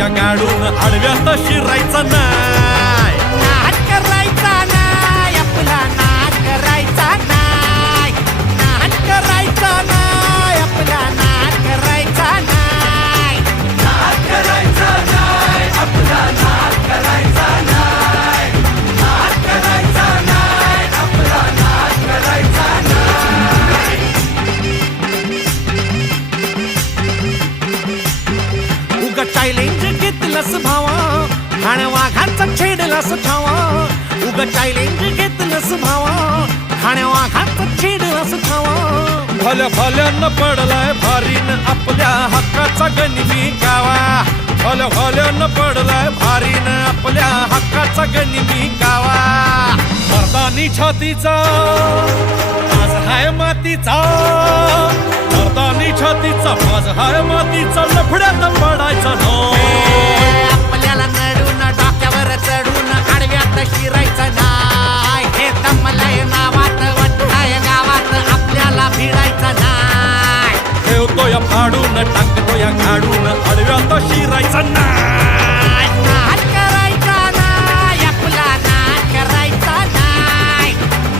या गाडून आडव्यात शिरायचा नाही. नाद करायचा नाही, आपला नाद करायचा नाही. नाद करायचा नाही, आपला नाद करायचा नाही. नाद करायचा नाही, आपला नाद करायचा नाही. नाद करायचा नाही, आपला नाद करायचा नाही. उगा चॅलेंज घेतलंस भावा, ठाण्या वाघाचा छेडलास ठावा. उगा चॅलेंज घेतलंस भावा, ठाण्या वाघाचा छेडलास ठावा. भल्या भल्यानं पडलाय भारीन आपल्या हक्काचा गनिमी गावा. भल्या भल्यानं पडलाय भारीन आपल्या हक्काचा गनिमी गावा. मर्दानी छातीचा माझ हाय मातीचा. मर्दानी छातीचा माझ हाय मातीचा. लफड्यात पडायचा नो. आपल्याला नडून डोक्यावर चढून आडव्यात शिरायचं नाही. हे दमलय नावात वट्टाय गावात आपल्याला भिडायचं नाही. ठेवतो या फाडून टाकतो या गाडून आडव्यात शिरायचा नाही. नाद करायचा नाही, आपला नाद करायचा नाही.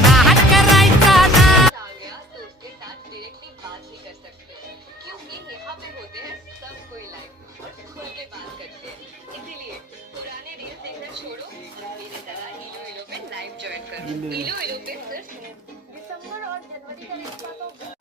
नाद करायचा नाही. तो उसके साथ डायरेक्टली बात नहीं कर सकते क्योंकि यहाँ पे होते हैं सब कोई लाइव और खुल के बात करते हैं. इसीलिए पुराने रील्स देखना छोड़ो, मेरी तरह इलो इलो पे लाइव ज्वाइन करो. इलो इलो पे सिर्फ दिसंबर और जनवरी का